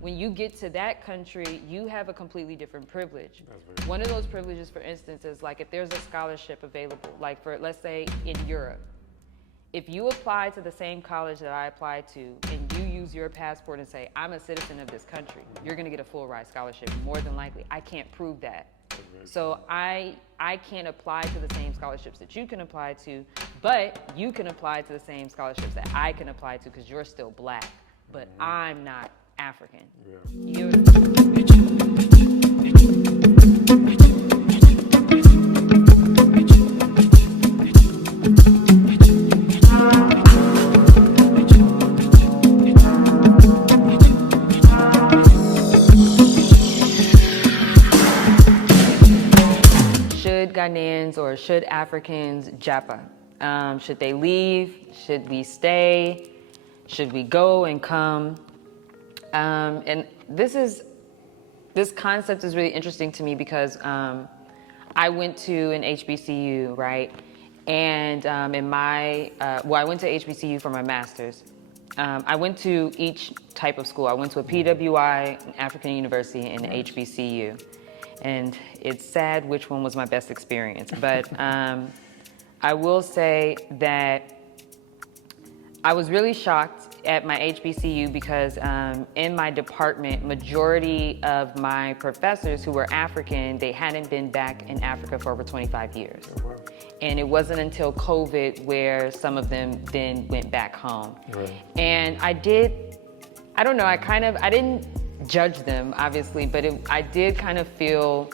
when you get to that country, you have a completely different privilege. One of those privileges, for instance, is like if there's a scholarship available, like for, let's say in Europe, if you apply to the same college that I applied to and you use your passport and say, I'm a citizen of this country, you're gonna get a full ride scholarship, more than likely. I can't prove that. So I can't apply to the same scholarships that you can apply to, but you can apply to the same scholarships that I can apply to because you're still black, but I'm not African. Should Ghanaians or should Africans Japa? Should they leave? Should we stay? Should we go and come? And this concept is really interesting to me because I went to an HBCU, right? And I went to HBCU for my master's. I went to each type of school. I went to a PWI, an African university, and an HBCU. And it's sad which one was my best experience. But I will say that I was really shocked at my HBCU because in my department, majority of my professors who were African, they hadn't been back in Africa for over 25 years. Oh, wow. And it wasn't until COVID where some of them then went back home. Right. And I didn't judge them, obviously, but I did kind of feel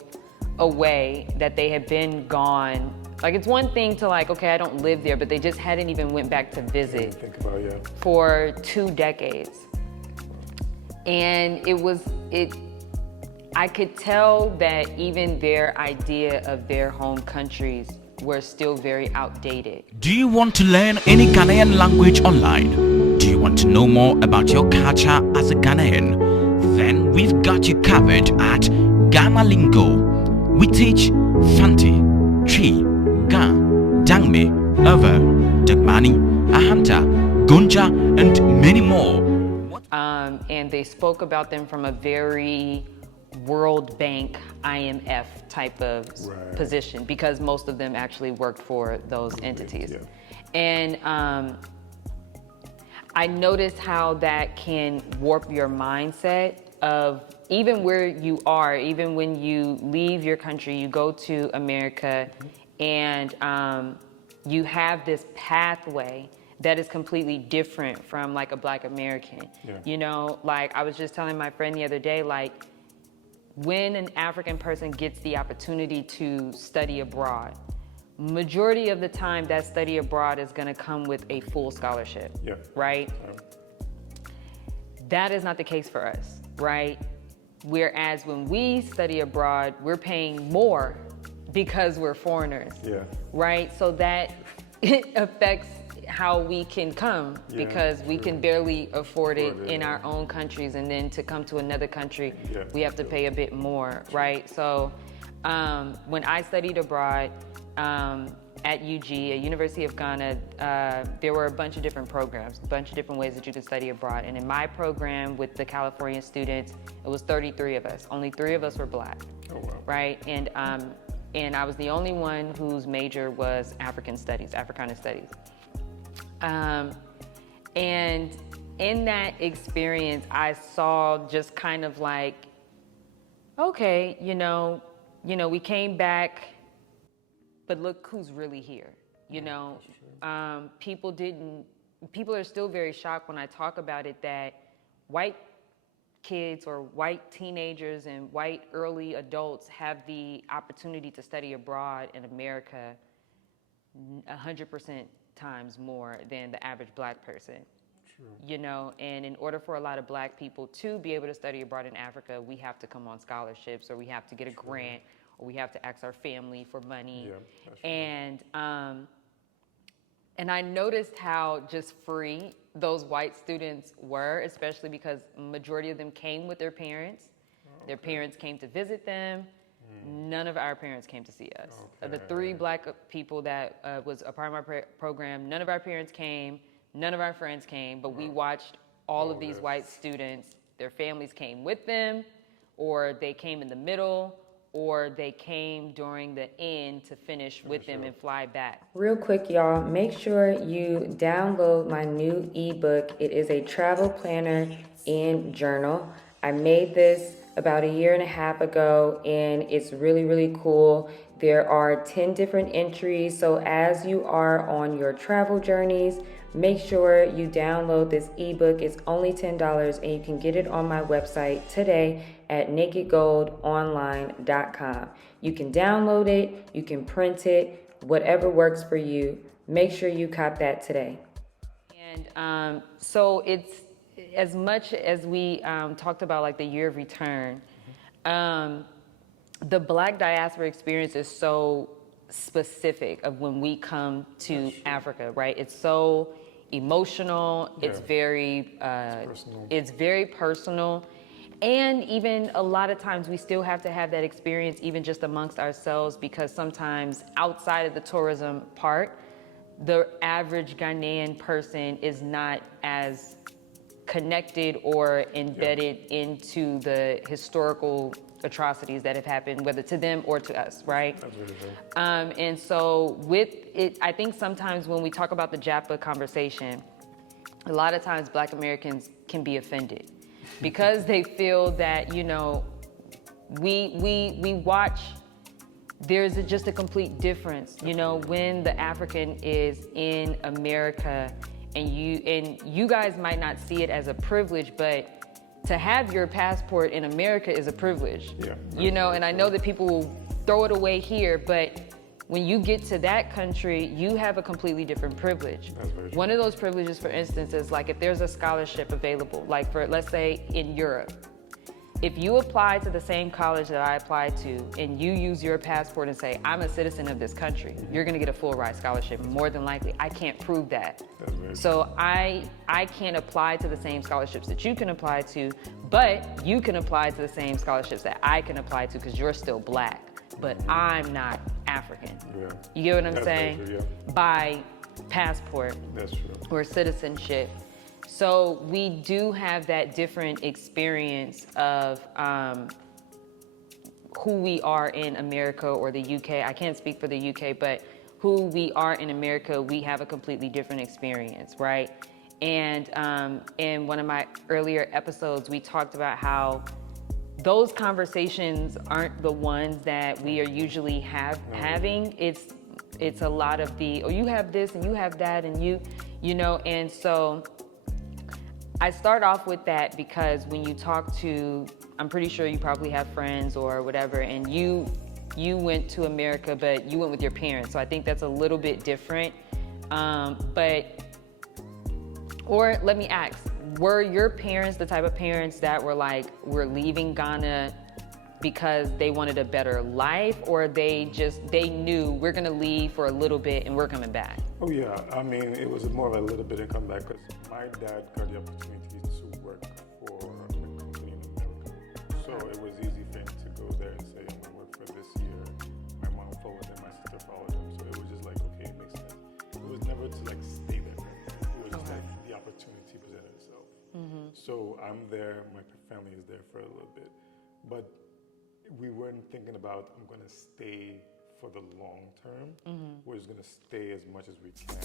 a way that they had been gone. Like, it's one thing to like, okay, I don't live there, but they just hadn't even went back to visit for 2 decades. And I could tell that even their idea of their home countries were still very outdated. Do you want to learn any Ghanaian language online? Do you want to know more about your culture as a Ghanaian? Then we've got you covered at Ghana Lingo. We teach Fanti, Chi, Ga, Dangme, Ava, Dagmani, Ahanta, Gunja, and many more. And they spoke about them from a very World Bank, IMF type of position because most of them actually worked for those entities. Yeah. And I noticed how that can warp your mindset of even where you are, even when you leave your country, you go to America and you have this pathway that is completely different from like a Black American. Yeah. You know, like I was just telling my friend the other day, like when an African person gets the opportunity to study abroad, majority of the time that study abroad is gonna come with a full scholarship, right? That is not the case for us, right? Whereas when we study abroad, we're paying more because we're foreigners, right? So that it affects how we can come because we can barely afford it in our own countries, and then to come to another country, we have to pay a bit more, right? So when I studied abroad at UG, at University of Ghana, there were a bunch of different programs, a bunch of different ways that you could study abroad. And in my program with the California students, it was 33 of us. Only 3 of us were Black, right? And I was the only one whose major was African studies, Africana studies. And in that experience, I saw just kind of like, okay, you know, we came back, but look who's really here, you know? People are still very shocked when I talk about it that white kids or white teenagers and white early adults have the opportunity to study abroad in America 100% times more than the average Black person. True. You know, and in order for a lot of Black people to be able to study abroad in Africa, we have to come on scholarships, or we have to get a grant, or we have to ask our family for money. And I noticed how just free those white students were, especially because majority of them came with their parents. Their parents came to visit them. None of our parents came to see us. Of the 3 Black people that was a part of my program, none of our parents came, none of our friends came, but we watched all of these white students Their families came with them, or they came in the middle, or they came during the end to finish with them and fly back. Real quick, y'all, make sure you download my new ebook. It is a travel planner and journal. I made this about 1.5 years ago, and it's really, really cool. There are 10 different entries, so as you are on your travel journeys, make sure you download this ebook. It's only $10, and you can get it on my website today at nakedgoldonline.com. You can download it, you can print it, whatever works for you. Make sure you cop that today. And so it's, as much as we talked about like the year of return, the Black diaspora experience is so specific of when we come to Africa, right? It's so emotional. Yeah. It's very personal. It's very personal. And even a lot of times we still have to have that experience even just amongst ourselves, because sometimes outside of the tourism part, the average Ghanaian person is not as connected or embedded into the historical atrocities that have happened, whether to them or to us, right? That's really true. And so with it, I think sometimes when we talk about the Japa conversation, a lot of times Black Americans can be offended because they feel that, you know, we watch, there's just a complete difference, you know, when the African is in America, and you guys might not see it as a privilege, but to have your passport in America is a privilege. Yeah, you know, and I know that people will throw it away here, but when you get to that country, you have a completely different privilege. One of those privileges, for instance, is like if there's a scholarship available, like for, let's say in Europe, if you apply to the same college that I applied to and you use your passport and say, I'm a citizen of this country, you're gonna get a full ride scholarship. More than likely, I can't prove that. So I can't apply to the same scholarships that you can apply to, but you can apply to the same scholarships that I can apply to because you're still Black, but I'm not African. Yeah. You get what I'm saying? True, yeah. By passport. That's true. Or citizenship. So we do have that different experience of who we are in America or the UK. I can't speak for the UK, but who we are in America, we have a completely different experience, right? And in one of my earlier episodes, we talked about how those conversations aren't the ones that we are usually having. It's a lot of the, oh, you have this and you have that and you know, and so I start off with that because when you talk to, I'm pretty sure you probably have friends or whatever, and you went to America, but you went with your parents. So I think that's a little bit different. Or let me ask, were your parents the type of parents that were like, we're leaving Ghana because they wanted a better life, or they knew we're gonna leave for a little bit and we're coming back? Oh yeah, I mean, it was more of a little bit and come back because my dad got the opportunity to work for a company in America. So it was easy for him to go there and say, I'm gonna work for this year. My mom followed him, my sister followed him. So it was just like, okay, it makes sense. It was never to like stay there. It was just like the opportunity presented itself. Mm-hmm. So I'm there, my family is there for a little bit. But we weren't thinking about, I'm gonna stay for the long term. Mm-hmm. We're just gonna stay as much as we can.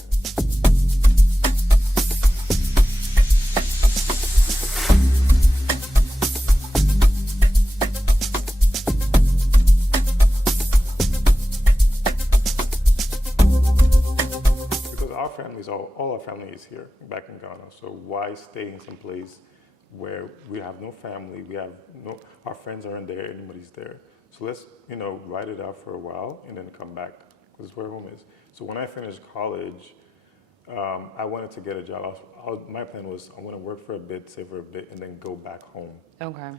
Because our families, all our family is here, back in Ghana. So why stay in some place where we have no family, our friends aren't there, anybody's there. So let's, ride it out for a while and then come back, because it's where home is. So when I finished college, I wanted to get a job. My plan was I want to work for a bit, save for a bit, and then go back home. Okay.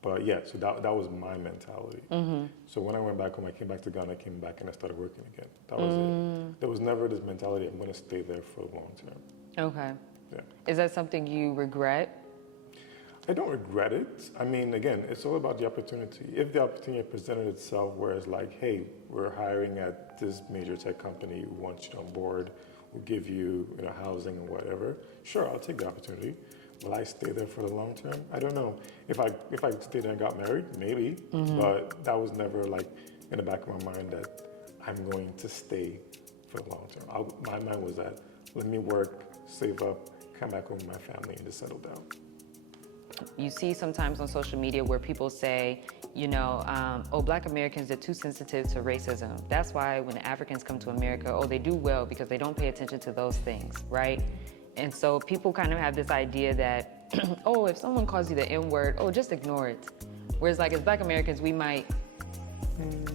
But yeah, so that was my mentality. Mm-hmm. So when I went back home, I came back to Ghana, I came back and I started working again. That was it. There was never this mentality, I'm going to stay there for the long term. Okay. Yeah. Is that something you regret? I don't regret it. I mean, again, it's all about the opportunity. If the opportunity presented itself where it's like, hey, we're hiring at this major tech company, we want you on board, we'll give you, housing and whatever, sure, I'll take the opportunity. will I stay there for the long term? I don't know. If I stayed there and got married, maybe. But that was never like in the back of my mind that I'm going to stay for the long term. My mind was that let me work, save up, come back home with my family, and just settle down. You see sometimes on social media where people say, you know, oh, Black Americans are too sensitive to racism. That's why when Africans come to America, oh, they do well because they don't pay attention to those things, right? And so people kind of have this idea that, oh, if someone calls you the N-word, oh, just ignore it. Whereas like as Black Americans, we might,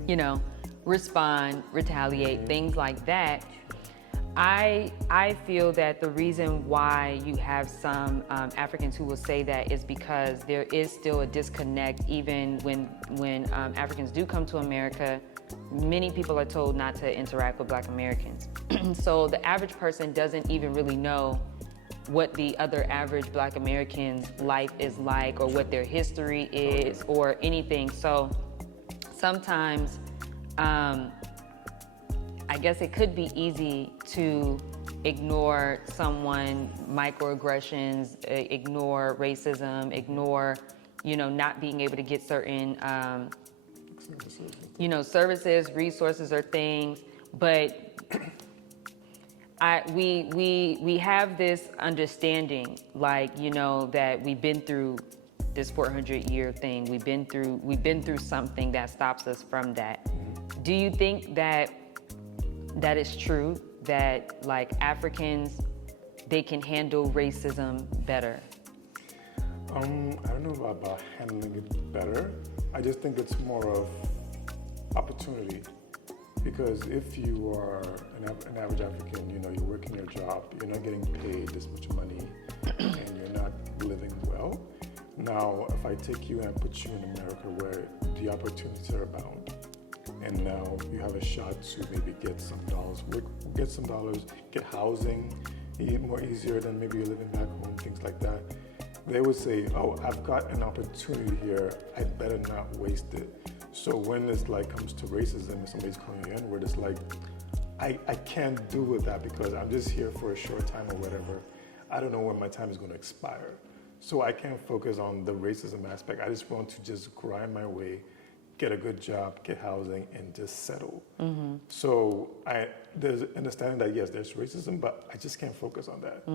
you know, respond, retaliate, things like that. I feel that the reason why you have some Africans who will say that is because there is still a disconnect. Even when Africans do come to America, many people are told not to interact with Black Americans. So the average person doesn't even really know what the other average Black American's life is like, or what their history is, or anything. So sometimes, I guess it could be easy to ignore someone, microaggressions, ignore racism, ignore, you know, not being able to get certain, you know, services, resources, or things. But we have this understanding, like, you know, that we've been through this 400-year thing. We've been through something that stops us from that. Do you think that is true, that like Africans, they can handle racism better? I don't know about handling it better. I just think it's more of opportunity. Because if you are an average African, you know, you're working your job, you're not getting paid this much money, and you're not living well. Now, if I take you and put you in America where the opportunities are abound, and now you have a shot to maybe get some dollars, get housing, more easier than maybe you're living back home, things like that. They would say, oh, I've got an opportunity here, I better not waste it. So when it's like comes to racism and somebody's calling you N-word, it's like, I can't do with that because I'm just here for a short time or whatever. I don't know when my time is going to expire. So I can't focus on the racism aspect. I just want to just grind my way, get a good job, get housing, and just settle. So there's understanding that yes, there's racism, but I just can't focus on that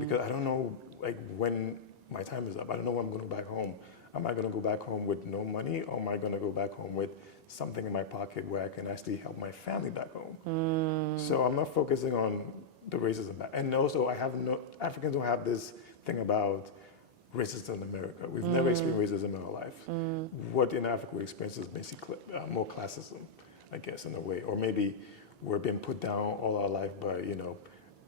because I don't know like when my time is up. I don't know when I'm going to go back home. Am I going to go back home with no money, or am I going to go back home with something in my pocket where I can actually help my family back home? So I'm not focusing on the racism. And also, Africans don't have this thing about racism in America. We've never experienced racism in our life. What in Africa we experience is basically more classism, I guess, in a way. Or maybe we're being put down all our life, but, you know,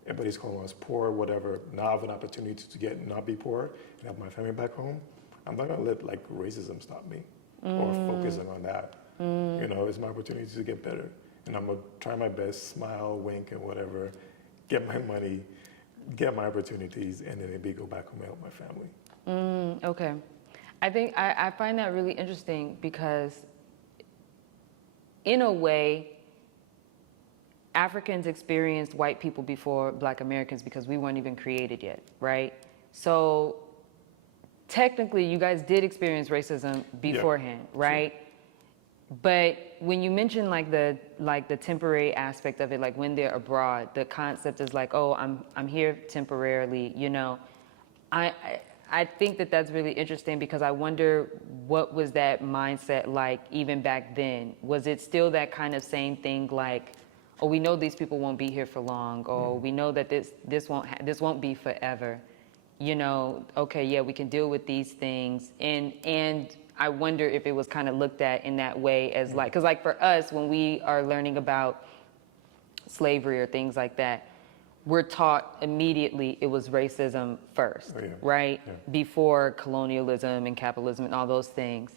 everybody's calling us poor, whatever. Now I have an opportunity to not be poor and have my family back home. I'm not gonna let like racism stop me or focusing on that. You know, it's my opportunity to get better. And I'm gonna try my best, smile, wink, and whatever, get my money, get my opportunities, and then maybe go back home and help my family. Okay. I think I find that really interesting because in a way, Africans experienced white people before Black Americans because we weren't even created yet, right? So technically, you guys did experience racism beforehand, right? Sure. But when you mention like the temporary aspect of it, like when they're abroad, the concept is like, oh, I'm here temporarily, you know. I think that that's really interesting because I wonder what was that mindset like even back then? Was it still that kind of same thing like, oh, we know these people won't be here for long, or we know that this won't be forever. You know, okay, yeah, we can deal with these things. And I wonder if it was kind of looked at in that way as like, because like for us, when we are learning about slavery or things like that, we're taught immediately it was racism first, right? Yeah. Before colonialism and capitalism and all those things.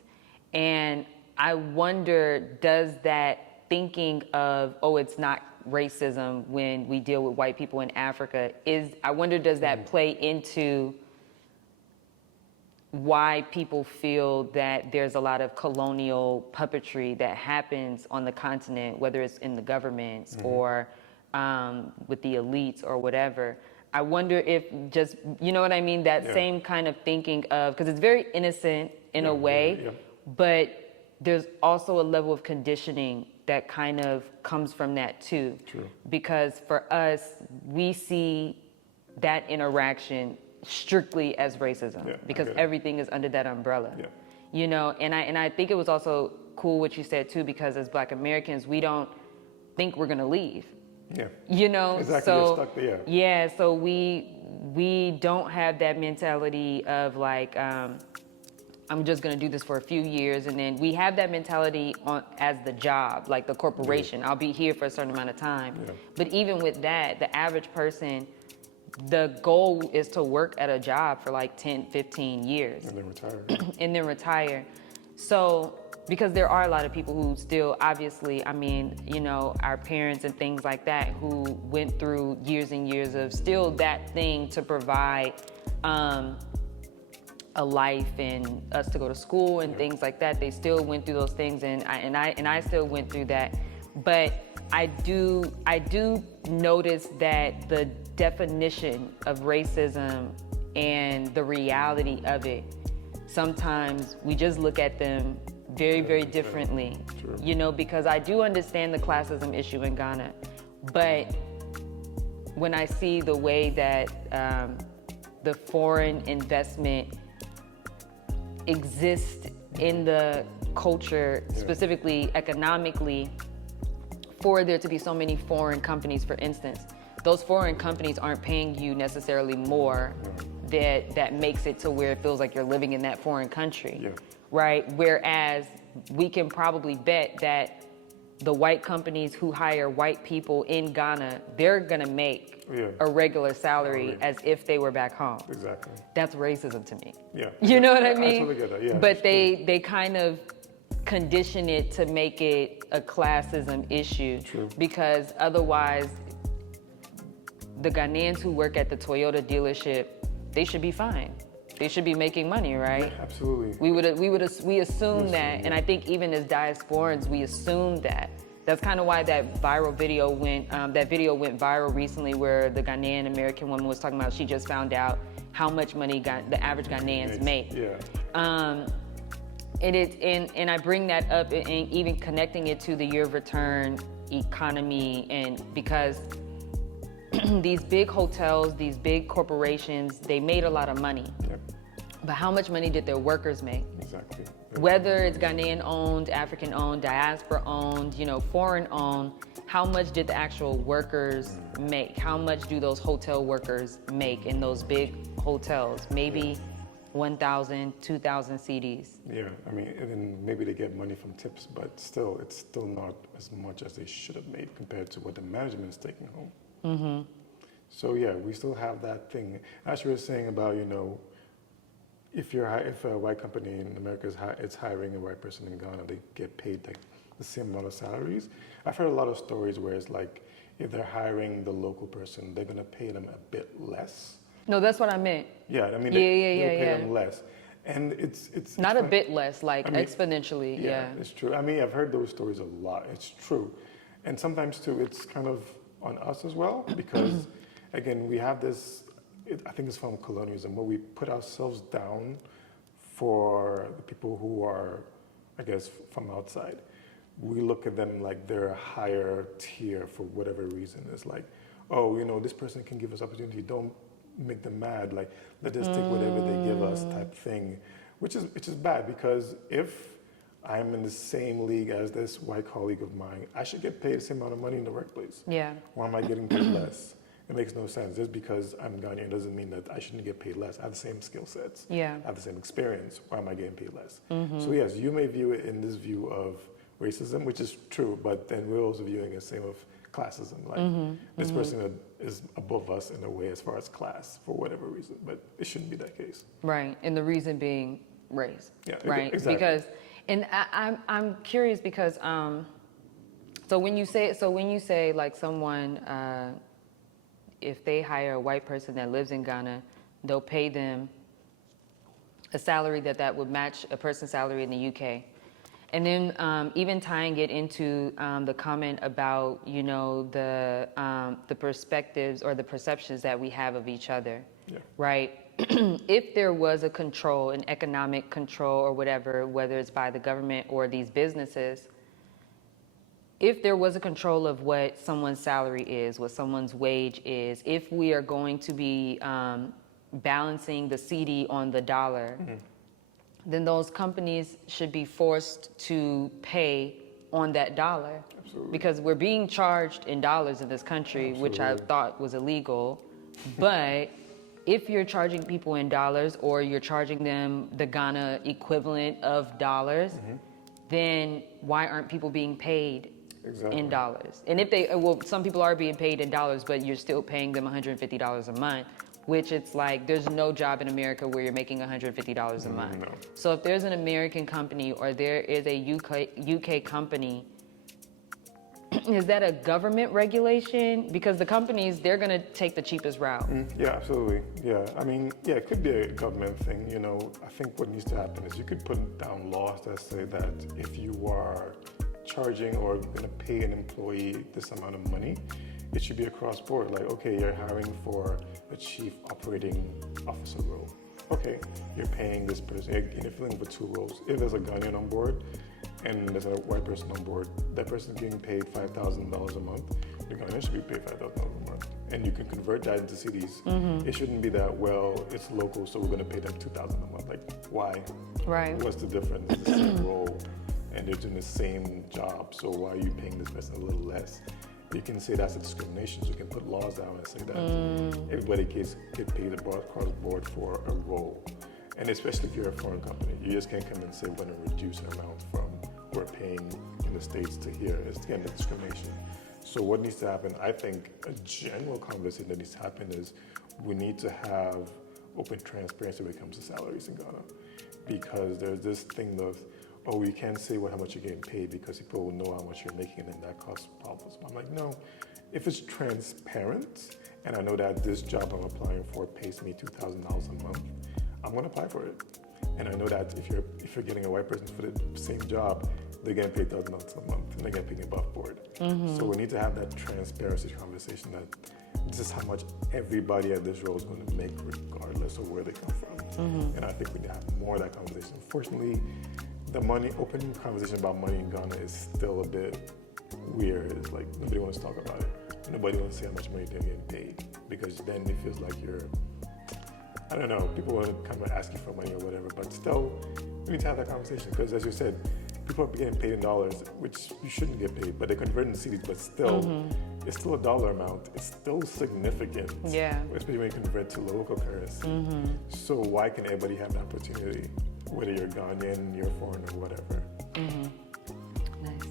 And I wonder, does that thinking of, oh, it's not racism when we deal with white people in Africa, I wonder, does that play into why people feel that there's a lot of colonial puppetry that happens on the continent, whether it's in the governments or with the elites or whatever? I wonder if just, you know what I mean? That Yeah. same kind of thinking of, because it's very innocent in a way, yeah. but there's also a level of conditioning that kind of comes from that too. True. Because for us, we see that interaction strictly as racism, Yeah, I because get it. everything is under that umbrella. Yeah. You know, and I think it was also cool what you said too, because as Black Americans, we don't think we're gonna leave. Yeah. You know, Exactly, so you're stuck there. yeah, so we don't have that mentality of like, I'm just gonna do this for a few years, and then we have that mentality on as the job, like the corporation. I'll be here for a certain amount of time. Yeah. But even with that, the average person, the goal is to work at a job for like 10, 15 years And then retire. and then retire. So, because there are a lot of people who still, obviously, I mean, you know, our parents and things like that, who went through years and years of still that thing to provide a life and us to go to school and things like that. They still went through those things, and I still went through that. But I do notice that the definition of racism and the reality of it, sometimes we just look at them very, very differently. True. You know, because I do understand the classism issue in Ghana, but when I see the way that the foreign investment exists in the culture, specifically economically, for there to be so many foreign companies, for instance, those foreign companies aren't paying you necessarily more that makes it to where it feels like you're living in that foreign country, Yeah. right? Whereas we can probably bet that the white companies who hire white people in Ghana, they're gonna make a regular salary as if they were back home. Exactly. That's racism to me. Yeah. You know what I I mean? totally get that, yeah, But it's they kind of condition it to make it a classism issue. True. Because otherwise, the Ghanaians who work at the Toyota dealership, they should be fine. They should be making money, right? Yeah, absolutely. We assume that, and I think even as diasporans, we assume that. That's kind of why that video went viral recently, where the Ghanaian American woman was talking about she just found out how much money the average Ghanaians make. Yeah. And I bring that up, and even connecting it to the year of return economy, and because these big hotels, these big corporations, they made a lot of money. Yep. But how much money did their workers make? Exactly. Whether it's Ghanaian owned, African owned, diaspora owned, you know, foreign owned, how much did the actual workers make? How much do those hotel workers make in those big hotels? Maybe 1,000, 2,000 CDs. Yeah, I mean, and then maybe they get money from tips, but still, it's still not as much as they should have made compared to what the management is taking home. Mm-hmm. So yeah, we still have that thing. As you were saying about, you know, if a white company in America is hiring a white person in Ghana, they get paid like the same amount of salaries. I've heard a lot of stories where it's like, if they're hiring the local person, they're gonna pay them a bit less. No, that's what I meant. Yeah, I mean, they'll pay them less. And it's Not funny. a bit less, like I mean, exponentially, yeah. It's true. I mean, I've heard those stories a lot. It's true. And sometimes too, it's kind of on us as well, because again, we have this, I think it's from colonialism, where we put ourselves down for the people who are, I guess, from outside. We look at them like they're a higher tier for whatever reason. It's like, oh, you know, this person can give us opportunity. Don't make them mad. Like, let us take whatever they give us type thing, which is bad, because if I'm in the same league as this white colleague of mine, I should get paid the same amount of money in the workplace. Yeah. Why am I getting paid less? It makes no sense. Just because I'm Ghanaian doesn't mean that I shouldn't get paid less. I have the same skill sets. Yeah. I have the same experience. Why am I getting paid less? So yes, you may view it in this view of racism, which is true, but then we're also viewing it the same of classism. Like this person is above us in a way as far as class for whatever reason, but it shouldn't be that case. Right, and the reason being race. Yeah, right. exactly. Because, and I'm curious because so when you say like someone, if they hire a white person that lives in Ghana, they'll pay them a salary that would match a person's salary in the UK. And then even tying it into the comment about, you know, the perspectives or the perceptions that we have of each other, right? If there was a control, an economic control or whatever, whether it's by the government or these businesses, if there was a control of what someone's salary is, what someone's wage is, if we are going to be balancing the CD on the dollar, then those companies should be forced to pay on that dollar. Absolutely. Because we're being charged in dollars in this country, which I thought was illegal. But if you're charging people in dollars or you're charging them the Ghana equivalent of dollars, then why aren't people being paid in dollars? And if they, well, some people are being paid in dollars, but you're still paying them $150 a month, which it's like, there's no job in America where you're making $150 a month. No. So if there's an American company or there is a UK company, is that a government regulation? Because the companies, they're gonna take the cheapest route. Yeah, absolutely. Yeah, I mean, yeah, it could be a government thing. You know, I think what needs to happen is you could put down laws that say that if you are charging or gonna pay an employee this amount of money, it should be across board. Like, okay, you're hiring for a chief operating officer role. Okay, you're paying this person, you're filling for 2 roles. If there's a Ghanaian on board and there's a white person on board, that person's getting paid $5,000 a month, the Ghanaian should be paid $5,000 a month. And you can convert that into CDs. It shouldn't be that, well, it's local, so we're gonna pay them $2,000 a month. Like, why? Right. What's the difference? It's the same role and they're doing the same job, so why are you paying this person a little less? You can say that's a discrimination, so you can put laws down and say that everybody gets paid across the board for a role. And especially if you're a foreign company, you just can't come and say we're going to reduce our amount from we're paying in the States to here. It's again, the discrimination. So what needs to happen, I think a general conversation that needs to happen is we need to have open transparency when it comes to salaries in Ghana. Because there's this thing of, oh, you can't say how much you're getting paid because people will know how much you're making and then that causes problems. I'm like, no, if it's transparent and I know that this job I'm applying for pays me $2,000 a month, I'm gonna apply for it. And I know that if you're getting a white person for the same job, they're getting paid $1,000 a month and they're getting paid above board. So we need to have that transparency conversation that this is how much everybody at this role is going to make regardless of where they come from. And I think we need to have more of that conversation. Unfortunately, the open conversation about money in Ghana is still a bit weird. It's like nobody wants to talk about it. Nobody wants to say how much money they're getting paid because then it feels like you're, I don't know, people want to come and ask you for money or whatever, but still, we need to have that conversation because as you said, people are getting paid in dollars, which you shouldn't get paid, but they're converting to CDs, but still, it's still a dollar amount. It's still significant. Yeah. Especially when you convert to local currency. So why can everybody have the opportunity, whether you're Ghanaian, you're foreign or whatever? Nice.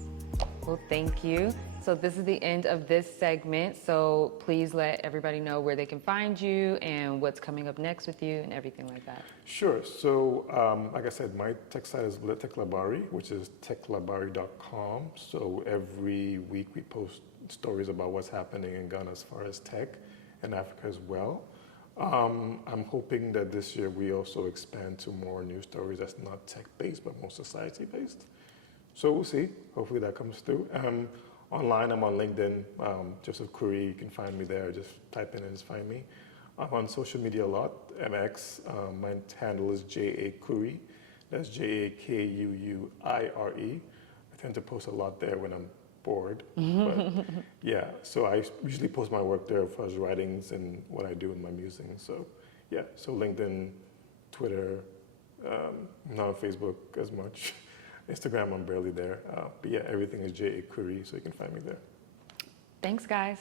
Well, thank you. So this is the end of this segment. So please let everybody know where they can find you and what's coming up next with you and everything like that. Sure. So, like I said, my tech site is Tech Labari, which is techlabari.com. So every week we post stories about what's happening in Ghana as far as tech and Africa as well. I'm hoping that this year we also expand to more news stories that's not tech-based, but more society-based. So we'll see. Hopefully that comes through. Online, I'm on LinkedIn, Joseph Curry. You can find me there. Just type in and just find me. I'm on social media a lot, MX. My handle is J.A. Curry. That's Jakuuire. I tend to post a lot there when I'm bored. But yeah, so I usually post my work there for his writings and what I do in my musing. So yeah, so LinkedIn, Twitter, not on Facebook as much. Instagram, I'm barely there. But yeah, everything is J.A. Curry, so you can find me there. Thanks, guys.